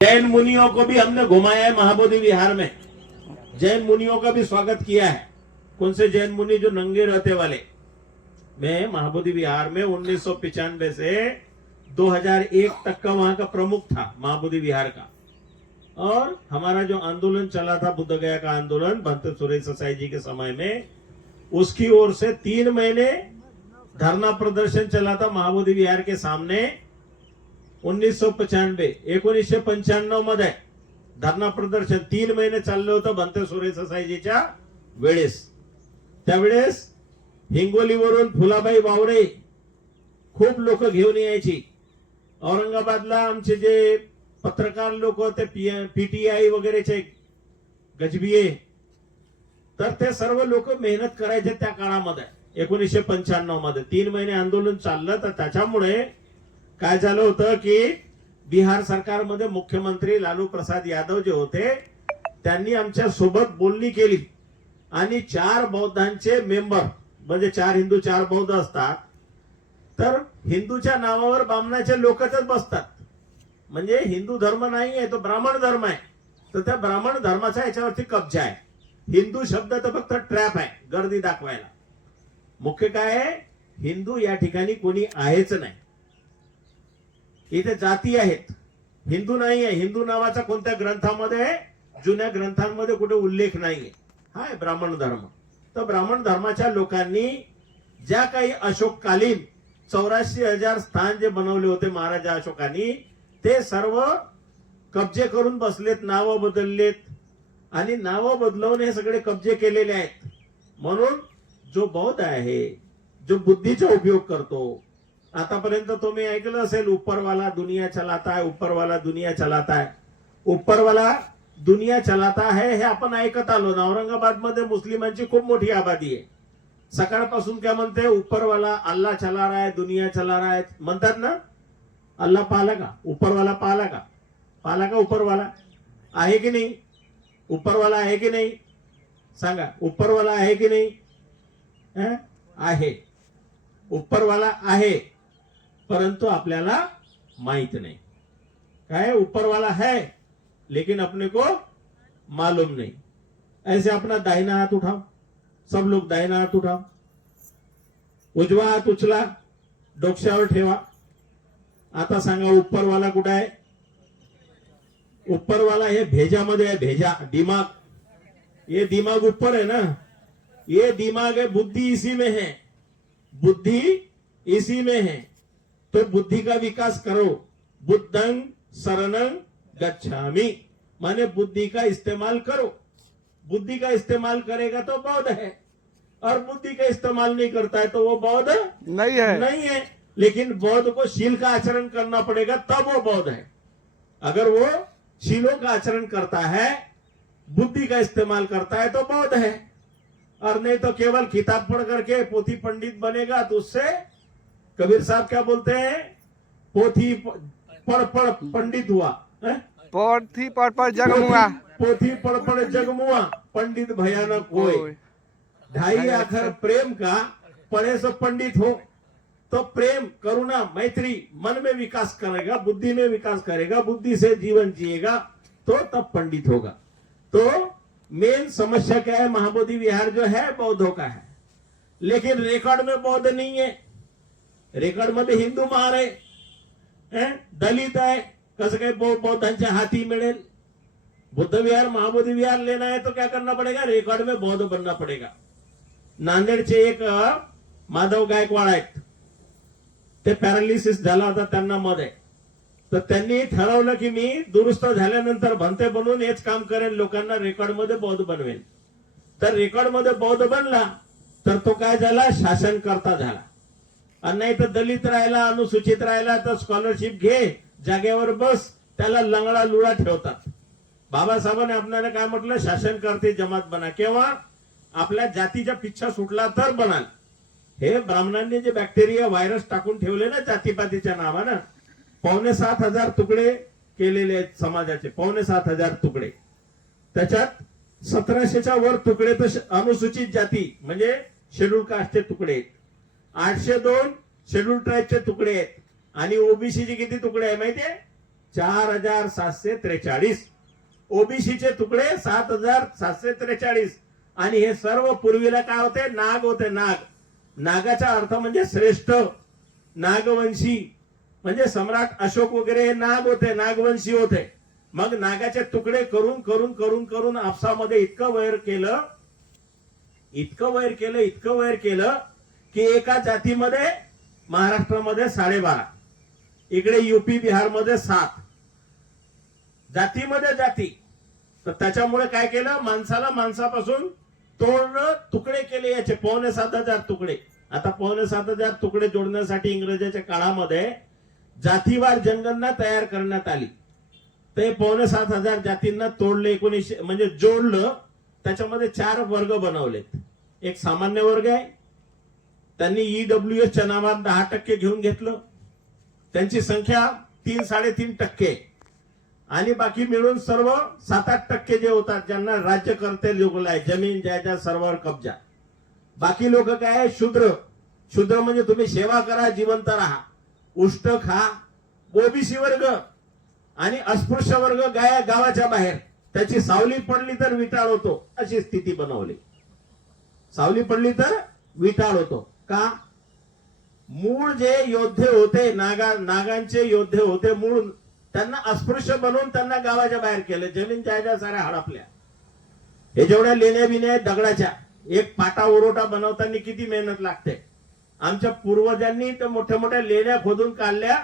जैन मुनियों को भी हमने घुमाया है महाबोधि विहार में। जैन मुनियों का भी स्वागत किया है। कौन से जैन मुनि? जो नंगे रहते वाले। मैं महाबोधि विहार में 1995 से 2001 तक का वहां का प्रमुख था महाबोधि विहार का। और हमारा जो आंदोलन चला था बुद्ध गया का आंदोलन भंते सुरेश साई जी के समय में, उसकी ओर से 3 महीने धरना प्रदर्शन चला था महाबोधि विहार के सामने। 1995 मध्ये धरणा प्रदर्शन 3 महिने चाललं होतं भंते सुरेश साईजीच्या वेळेस। त्यावेळेस हिंगोलीवरून फुलाबाई वावरे खूप लोक घेऊन यायची। औरंगाबादला आमचे जे पत्रकार लोक होते पीटीआय वगैरेचे गजबिये, तर ते सर्व लोक मेहनत करायचे त्या काळामध्ये। 1995 मध्ये 3 महिने आंदोलन चाललं। तर त्याच्यामुळे काय झालं होतं की बिहार सरकारमध्ये मुख्यमंत्री लालू प्रसाद यादव जे होते त्यांनी आमच्या सोबत बोलणी केली आणि 4 बौद्धांचे मेंबर, म्हणजे 4 हिंदू 4 बौद्ध असतात, तर हिंदूच्या नावावर बामणाचे लोकच बसतात। म्हणजे हिंदू धर्म नाही आहे, तो ब्राह्मण धर्म आहे। तर त्या ब्राह्मण धर्माचा याच्यावरती कब्जा आहे। हिंदू शब्द तर फक्त ट्रॅप आहे, गर्दी दाखवायला। मुख्य काय आहे, हिंदू या ठिकाणी कोणी आहेच नाही। इथे जाती आहेत, हिंदू नाही आहे। हिंदू नावाचा कोणत्या ग्रंथामध्ये, जुन्या ग्रंथांमध्ये कुठे उल्लेख नाहीये। हा आहे ब्राह्मण धर्म। तर ब्राह्मण धर्माच्या लोकांनी ज्या काही अशोककालीन 84,000 स्थान जे बनवले होते महाराजा अशोकांनी, ते सर्व कब्जे करून बसलेत, नाव बदललेत आणि नाव बदलवून हे सगळे कब्जे केलेले आहेत। म्हणून जो बौद्ध आहे, जो बुद्धीचा उपयोग करतो, आतापर्यंत तुम्ही ऐकलं असेल ऊपरवाला दुनिया चलाता है, ऊपरवाला दुनिया चलाता है, ऊपरवाला दुनिया चलाता है, हे आपण ऐकत आलो ना। औरंगाबाद मध्ये मुस्लिमांची खूप मोठी आबादी आहे। सकाळपासून काय म्हणते, ऊपरवाला अल्लाह चला रहा है, दुनिया चला रहा है म्हणतात ना। अल्लाह पाहला का? ऊपरवाला पाहला का? पाहला का? ऊपरवाला आहे की नाही? ऊपरवाला आहे की नाही? सांगा, ऊपरवाला आहे की नाही? आहे, ऊपरवाला आहे, परंतु आपल्याला माहित नहीं। क्या ऊपर वाला है लेकिन अपने को मालूम नहीं। ऐसे अपना दाहिना हाथ उठाओ, सब लोग दाहिना हाथ उठाओ, उजवा हात उचला, डोक्यावर ठेवा। आता सांगा ऊपर वाला कुठे आहे? ऊपर वाला हे भेजामध्ये आहे, भेजा, दिमाग। ये दिमाग ऊपर है ना, ये दिमाग है, बुद्धि इसी में है, बुद्धि इसी में है। तो बुद्धि का विकास करो। बुद्धं शरणं गच्छामि, माने बुद्धि का इस्तेमाल करो। बुद्धि का इस्तेमाल करेगा तो बौद्ध है, और बुद्धि का इस्तेमाल नहीं करता है तो वो बौद्ध नहीं है। लेकिन बौद्ध को शील का आचरण करना पड़ेगा, तब वो बौद्ध है। अगर वो शीलों का आचरण करता है, बुद्धि का इस्तेमाल करता है तो बौद्ध है। और नहीं तो केवल किताब पढ़ करके पोथी पंडित बनेगा तो उससे, कबीर साहब क्या बोलते हैं, पोथी पढ़ पढ़ पंडित हुआ, पोथी पढ़ पढ़ जगमुआ, पोथी पढ़ पढ़ जगमुआ, पंडित भयानक होए। 2.5 अक्षर प्रेम का पढ़े सो पंडित हो। तो प्रेम, करुणा, मैत्री मन में विकास करेगा, बुद्धि में विकास करेगा, बुद्धि से जीवन जिएगा तो तब पंडित होगा। तो मेन समस्या क्या है, महाबोधि विहार जो है बौद्धों का है, लेकिन रिकॉर्ड में बौद्ध नहीं है। रिकॉर्ड मध्ये हिंदू मार आहे, दलित आहे, कसं काय बौद्धांच्या हाती मिळेल? बुद्ध विहार महाबोधि विहार लेना है तो क्या करना पड़ेगा, रिकॉर्ड में बौद्ध बनना पड़ेगा। नांदेडचे एक माधव गायकवाड आहेत, ते पॅरालिसिस झाला होता त्यांना मध्ये। तर त्यांनी ठरवलं की मी दुरुस्त झाल्यानंतर भंते बनवून हेच काम करेन, लोकांना रेकॉर्ड मध्ये बौद्ध बनवेल। तर रेकॉर्ड मध्ये बौद्ध बनला तर तो काय झाला, शासनकर्ता झाला। आणि नाही तर दलित राहिला, अनुसूचित राहिला तर स्कॉलरशिप घे, जागेवर बस, त्याला लंगडा लुळा ठेवतात। बाबासाहेबांनी आपल्याला काय म्हटलं, शासनकर्ते जमात बना। केव्हा? आपल्या जातीचा पिच्छा सुटला तर बनाल। हे ब्राह्मणांनी जे बॅक्टेरिया व्हायरस टाकून ठेवले ना जातीपातीच्या नावानं, 7,500 तुकडे केलेले आहेत समाजाचे, 7,500 तुकडे। त्याच्यात 1700च्या वर तुकडे तर अनुसूचित जाती म्हणजे शेड्यूल कास्टचे तुकडे आहेत, 802 शेड्यूल ट्राईबचे तुकडे आहेत, आणि ओबीसीचे किती तुकडे आहे माहितीये? 4,743, ओबीसीचे तुकडे 7,743, आणि हे सर्व पूर्वीला काय होते? नाग होते. नागाचा अर्थ म्हणजे श्रेष्ठ, नागवंशी, म्हणजे सम्राट अशोक वगैरे हे नाग होते, नागवंशी होते. मग नागाचे तुकडे करून करून करून करून आपसामध्ये इतकं वैर केलं की एका जातीमध्ये महाराष्ट्रामध्ये 12.5, इकडे युपी बिहारमध्ये 7, जातीमध्ये जाती. तर त्याच्यामुळे काय केलं? माणसाला माणसापासून तोडणं, तुकडे केले याचे 5,700 तुकडे. आता 5,700 तुकडे जोडण्यासाठी इंग्रजाच्या काळामध्ये जातीवार जनगणना तयार करण्यात आली. ते 5,700 जातींना तोडले, 1900 म्हणजे जोडलं. त्याच्यामध्ये 4 वर्ग बनवलेत. एक सामान्य वर्ग आहे, त्यांनी EWS च्या नावात 10% घेऊन घेतलं, त्यांची संख्या 3-3.5%, आणि बाकी मिळून सर्व 7-8% जे होतात, ज्यांना राज्यकर्ते लोक आहे, जमीन जायदाद सर्वांवर कब्जा. बाकी लोक काय आहे? शूद्र म्हणजे तुम्ही सेवा करा, जिवंत राहा, उष्ट खा. ओबीसी वर्ग आणि अस्पृश्य वर्ग गावाच्या बाहेर, त्याची सावली पडली तर विटाळ होतो, अशी स्थिती बनवली. सावली पडली तर विटाळ होतो. का? मूळ जे योद्धे होते, नागांचे योद्धे होते मूळ, त्यांना अस्पृश्य बनवून त्यांना गावाच्या बाहेर केलं, जमीन जायदाद साऱ्या हडपल्या. हे जेवढ्या लेण्या बिण्या आहेत दगडाच्या, एक पाटा उरोटा बनवताना किती मेहनत लागते. आमच्या पूर्वजांनी तर मोठ्या मोठ्या लेण्या खोदून काढल्या.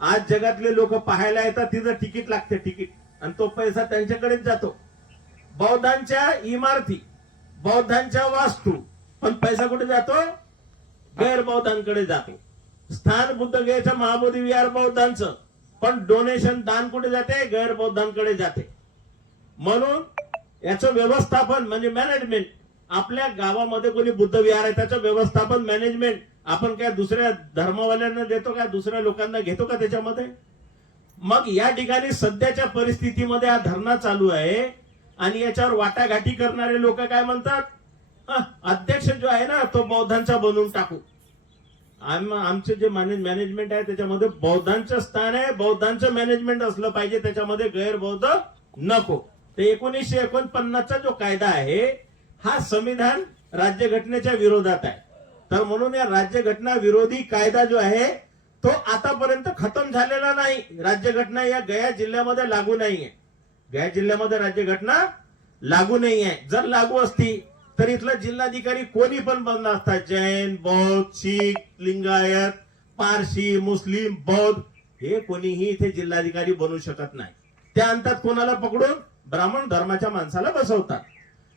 आज जगातले लोक पाहायला येतात, तिथं तिकीट लागते, तिकीट, आणि तो पैसा त्यांच्याकडेच जातो. बौद्धांच्या इमारती, बौद्धांच्या वास्तू, पण पैसा कुठे जातो? गैरबौद्धांकडे जातो. स्थान बुद्धगयेचं महाबोधी विहार बौद्धांचं, पण डोनेशन दान कुठे जाते? गैरबौद्धांकडे जाते. म्हणून याचं व्यवस्थापन म्हणजे मॅनेजमेंट, आपल्या गावामध्ये कोणी बुद्ध विहार आहे त्याचं व्यवस्थापन, मॅनेजमेंट आपण काय दुसऱ्या धर्मवाल्यांना देतो का? दुसऱ्या लोकांना घेतो का त्याच्यामध्ये? मग या ठिकाणी सध्याच्या परिस्थितीमध्ये हा धरणा चालू आहे, आणि याच्यावर वाटाघाटी करणारे लोक काय म्हणतात? अध्यक्ष जो आहे ना तो बौद्धांचा बनवून टाकू. आमचे जे मॅनेजमेंट आहे त्याच्यामध्ये बौद्धांचं स्थान आहे, बौद्धांचं मॅनेजमेंट असलं पाहिजे, त्याच्यामध्ये गैरबौद्ध नको. ते 1949चा जो कायदा आहे हा संविधान राज्यघटनेच्या विरोधात आहे. तर म्हणून या राज्यघटना विरोधी कायदा जो आहे तो आतापर्यंत खतम झालेला नाही. राज्यघटना या गया जिल्ह्यामध्ये लागू नाहीये. गया जिल्ह्यामध्ये राज्यघटना लागू नाहीये. जर लागू असती तर इथला जिल्हाधिकारी कोणी पण बनला असता, जैन, बौद्ध, शीख, लिंगायत, पारशी, मुस्लिम, बौद्ध, हे कोणीही इथे जिल्हाधिकारी बनू शकत नाही. त्या अंतात कोणाला पकडून? ब्राह्मण धर्माच्या माणसाला बसवतात.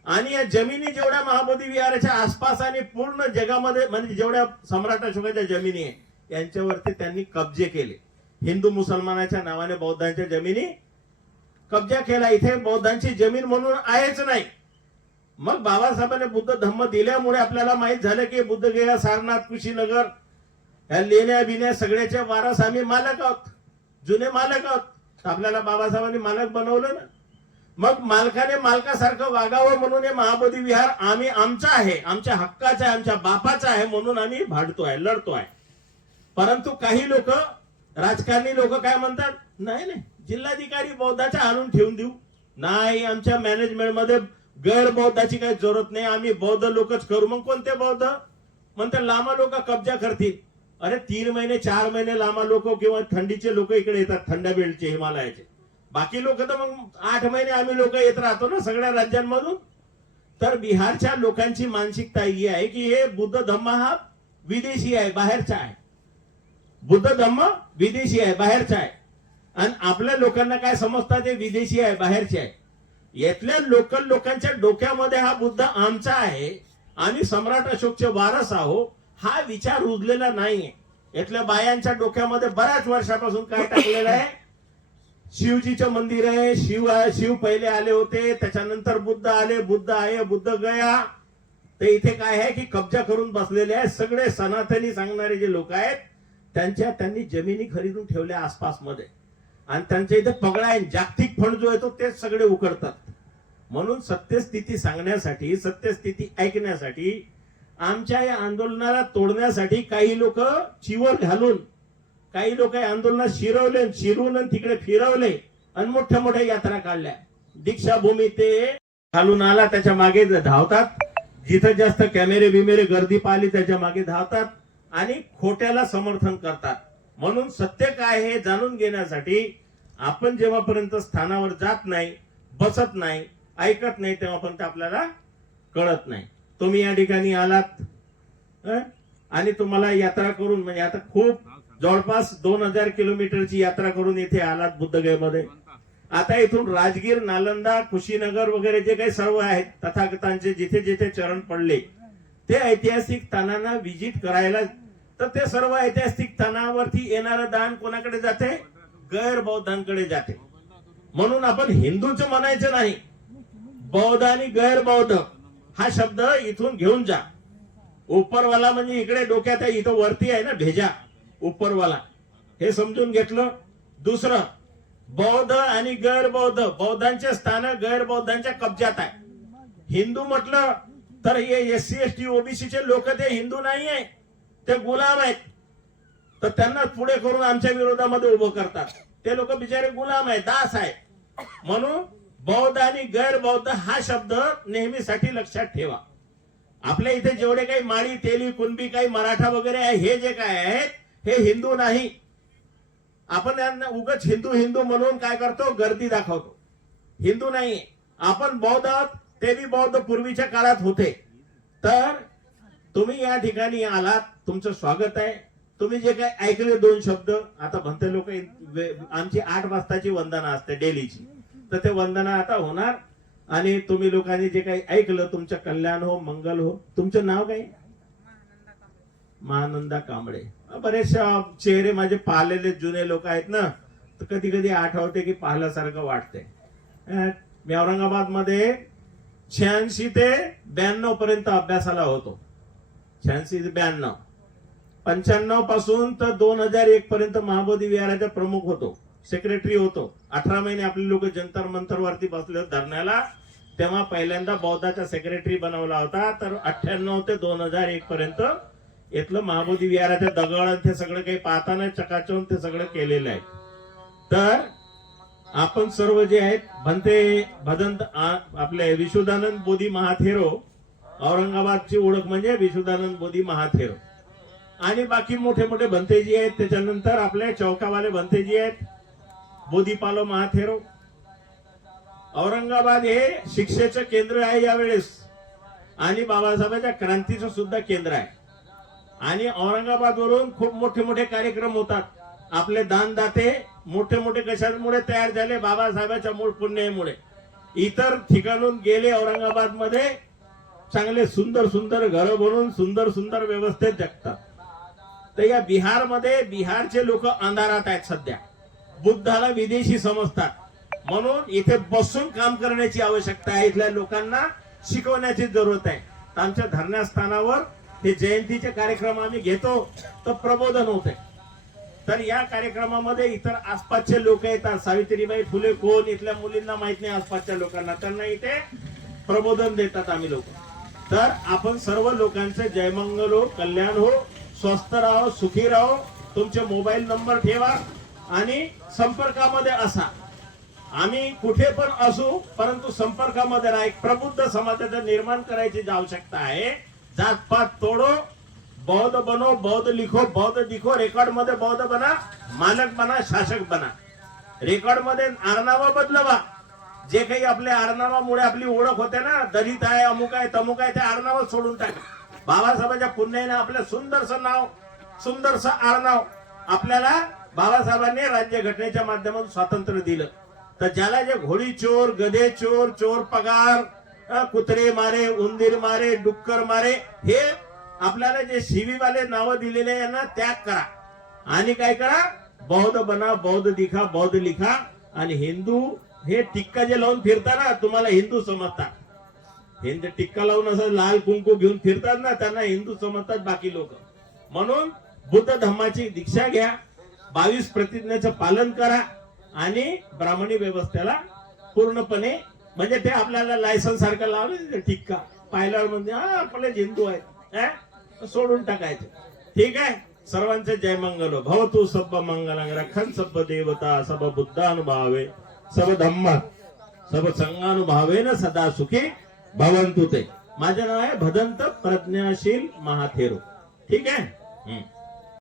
आणि या जमिनी जेवढ्या महाबोधी विहाराच्या आसपास आणि पूर्ण जगामध्ये म्हणजे जेवढ्या सम्राट अशोकाच्या जमिनी आहे यांच्यावरती त्यांनी कब्जे केले. हिंदू मुसलमानाच्या नावाने बौद्धांच्या जमिनी कब्जा केला. इथे बौद्धांची जमीन म्हणून आहेच नाही. मग बाबासाहेबांनी बुद्ध धम्म दिल्यामुळे आपल्याला माहित झालं की बुद्धगया, सारनाथ, कुशीनगर या लेण्या बिण्या सगळ्याचे वारस आम्ही मालक आहोत, जुने मालक आहोत. आपल्याला बाबासाहेबांनी मालक बनवलं ना. मग मालकाने मालकासारखं वागावं म्हणून हे महाबोधी विहार आम्ही आमचा आहे, आमच्या हक्काचा आहे, आमच्या बापाचा आहे म्हणून आम्ही भांडतोय, लढतोय. परंतु काही लोक, राजकारणी लोक काय म्हणतात? नाही नाही, जिल्हाधिकारी बौद्धाचा आणून ठेवून देऊ. नाही, आमच्या मॅनेजमेंट मध्ये गैरबौद्धाची काही जरूरत नाही, आम्ही बौद्ध लोकच करू. मग कोणते बौद्ध? म्हणते लामा लोक कब्जा करतील. अरे 3 महिने 4 महिने लामा लोक किंवा थंडीचे लोक इकडे येतात, थंड बेल्टचे, हिमालयाचे. बाकी लोक तर मग 8 महिने आम्ही लोक येत राहतो ना सगळ्या राज्यांमधून. तर बिहारच्या लोकांची मानसिकता ही आहे की हे बुद्ध धम्म हा विदेशी आहे, बाहेरचा आहे. बुद्ध धम्म विदेशी आहे, बाहेरचा आहे. आणि आपल्या लोकांना काय समजतात? ते विदेशी आहे, बाहेरचे आहे. यातल्या लोकल लोकांच्या डोक्यामध्ये हा बुद्ध आमचा आहे, आम्ही सम्राट अशोकचे वारस आहो, हा विचार रुजलेला नाहीये. यातल्या बायांच्या डोक्यामध्ये बऱ्याच वर्षापासून काय टाकलेलं आहे? शिवजीचं मंदिर आहे, शिव पहिले आले होते, त्याच्यानंतर बुद्ध आले, बुद्ध आहे, बुद्ध गया. ते इथे काय आहे की कब्जा करून बसलेले आहेत. सगळे सनातनी सांगणारे जे लोक आहेत त्यांनी जमिनी खरीदून ठेवल्या आसपास मध्ये, आणि त्यांच्या इथे पगडा आहे. जागतिक फंड जो येतो तेच सगळे उकडतात. म्हणून सत्यस्थिती सांगण्यासाठी, सत्यस्थिती ऐकण्यासाठी, आमच्या या आंदोलनाला तोडण्यासाठी काही लोक चिवर घालून काही लोक आंदोलनात शिरवले, शिरून तिकडे फिरवले आणि मोठ्या मोठ्या यात्रा काढल्या. दीक्षाभूमी ते घालून आला त्याच्या मागे धावतात, जिथं जास्त कॅमेरे बिमेरे गर्दी पाहिली त्याच्या मागे धावतात आणि खोट्याला समर्थन करतात. म्हणून सत्य काय हे जाणून घेण्यासाठी आपण जेव्हापर्यंत स्थानावर जात नाही, बसत नाही, ऐकत नाही, तेव्हापर्यंत आपल्याला कळत नाही. तुम्ही या ठिकाणी आलात आणि तुम्हाला यात्रा करून, म्हणजे आता खूप जवळपास 2000 किलोमीटरची यात्रा करून इथे आलात बुद्धगयेमध्ये. आता इथून राजगीर, नालंदा, कुशीनगर वगैरे जे काही सर्व आहेत तथागतांचे जिथे जिथे चरण पडले ते ऐतिहासिक स्थानांना व्हिजिट करायला, तर ते सर्व ऐतिहासिक स्थानावरती येणारं दान कोणाकडे जाते? गैर बौद्धांकडे जाते. म्हणून आपण हिंदूच म्हणायचं नाही, बौद्ध आणि गैर बौद्ध हा शब्द इथून घेऊन जा. उपरवाला म्हणजे इकडे डोक्यात आहे, इथं वरती आहे ना भेजा, उपरवाला, हे समजून घेतलं. दुसरं, बौद्ध आणि गैर बौद्ध, बौद्धांचे स्थान गैर बौद्धांच्या कब्जात आहे. हिंदू म्हटलं तर हे SC ST OBC चे लोक ते हिंदू नाही आहे, ते गुलाम आहेत. तर त्यांना पुढे करून आमच्या विरोधामध्ये उभं करतात. ते लोक बिचारे गुलाम आहेत, दास आहेत. म्हणून बौद्ध आणि गैर बौद्ध हा शब्द नेहमीसाठी लक्षात ठेवा. आपल्या इथे जेवढे काही माळी, तेली, कुणबी, काही मराठा वगैरे आहे, हे जे काय आहेत हे हिंदू नाही. आपण यांना उगाच हिंदू हिंदू म्हणून काय करतो? गर्दी दाखवतो. हिंदू नाही आपण, बौद्ध आहोत. ते बी बौद्ध पूर्वीच्या काळात होते. तर तुम्ही या ठिकाणी आलात, तुमचं स्वागत आहे. तुम्ही जे काही ऐकले 2 शब्द, आता म्हणते लोक आमची 8 वाजताची वंदना असते डेलीची, तर ते वंदना आता होणार. आणि तुम्ही लोकांनी जे काही ऐकलं तुमचं कल्याण हो, मंगल हो. तुमचं नाव काय? महानंदा कांबळे. बरेचसे चेहरे माझे पाहिलेले जुने लोक आहेत ना, तर कधी कधी आठवते की पाहिल्यासारखं वाटते. मी औरंगाबाद मध्ये 86 ते 92 पर्यंत अभ्यासाला होतो. 86 ते 92. 95 पासून तर 2001 पर्यंत महाबोधी विहाराचा प्रमुख होतो, सेक्रेटरी होतो. 18 महिने आपले लोक जंतर मंतर वरती बसले होते धरण्याला, तेव्हा पहिल्यांदा बौद्धाचा सेक्रेटरी बनवला होता. तर 98 ते 2001 पर्यंत इथलं महाबोधी विहाराच्या दगड ते सगळं काही पाहताना चकाचौंध ते सगळं केलेलं आहे. तर आपण सर्व जे आहेत भंते भदंत आपले विशुद्धानंद बोधी महाथेरो, औरंगाबादची ओळख म्हणजे विशुद्धानंद बोधी महाथेरो. आणि बाकी मोठे मोठे भंतेजी आहेत. त्याच्यानंतर आपले चौकावाले भंतेजी आहेत, बोधीपालो महाथेरो. औरंगाबाद हे शिक्षेचं केंद्र आहे यावेळेस, आणि बाबासाहेबांच्या क्रांतीचं सुद्धा केंद्र आहे. आणि औरंगाबाद वरून खूप मोठे मोठे कार्यक्रम होतात. आपले दानदाते मोठे मोठे कशामुळे तयार झाले? बाबासाहेबांच्या मूळ पुण्यामुळे. इतर ठिकाणून गेले औरंगाबाद मध्ये, चांगले सुंदर सुंदर घर बनवून सुंदर सुंदर व्यवस्थेत जगतात. तर या बिहारमध्ये, बिहारचे लोक अंधारात आहेत सध्या, बुद्धाला विदेशी समजतात. म्हणून इथे बसून काम करण्याची आवश्यकता आहे. इथल्या लोकांना शिकवण्याची जरूरत आहे. आमच्या धरण्यास्थानावर हे जयंतीचे कार्यक्रम आम्ही घेतो तर प्रबोधन होते. तर या कार्यक्रमामध्ये इतर आसपासचे लोक येतात. सावित्रीबाई फुले कोण, इथल्या मुलींना माहित नाही आसपासच्या लोकांना, त्यांना इथे प्रबोधन देतात आम्ही लोक. तर आपण सर्व लोकांचे जयमंगल हो, कल्याण हो, स्वस्थ राहो, सुखी राहो. तुमचे मोबाईल नंबर ठेवा आणि संपर्कामध्ये असा. आम्ही कुठे पण असू, परंतु संपर्कामध्ये राहा. एक प्रबुद्ध समाजाचं निर्माण करायची आवश्यकता आहे. जातपात तोडो, बौद्ध बनो, बौद्ध लिखो, बौद्ध दिखो. रेकॉर्ड मध्ये बौद्ध बना, मालक बना, शासक बना. रेकॉर्ड मध्ये आडनावा बदलवा. जे काही आपल्या आडनावामुळे आपली ओळख होते ना, दलित आहे, अमुक आहे, तमुक आहे, ते आडनाव सोडून टाका. बाबासाहेबांच्या पुण्याने आपलं सुंदरसं नाव, सुंदरसं आडनाव आपल्याला बाबासाहेबांनी राज्यघटनेच्या माध्यमातून स्वातंत्र्य दिलं. तर ज्याला जे घोडी चोर, गधे चोर, चोर पगार, कुत्रे मारे, उंदीर मारे, डुक्कर मारे, हे आपल्याला जे शिवीवाले नावं दिलेले यांना त्याग करा. आणि काय करा? बौद्ध बना, बौद्ध दिखा, बौद्ध लिखा. आणि हिंदू हे टिक्का जे लावून फिरताना तुम्हाला हिंदू समजतात. हिंदू टिक्का लावून असं लाल कुंकू घेऊन फिरतात ना, त्यांना हिंदू समजतात बाकी लोक. म्हणून बुद्ध धम्माची दीक्षा घ्या, 22 प्रतिज्ञेचं पालन करा आणि ब्राह्मणी व्यवस्थेला पूर्णपणे, म्हणजे ते आपल्याला लायसन्स सारखं लावलं टिक्का पाहिल्यावर म्हणजे आपले हिंदू आहेत सोडून टाकायचं. ठीक आहे. सर्वांचे जय मंगलो भवतु सब मंगलं रखन सब देवता सब बुद्धानुभावे सब धम्म सब संघानुभावेन सदा सुखी भवंतु ते. माझे नाव आहे भदंत प्रज्ञाशील महाथेरो. ठीक आहे.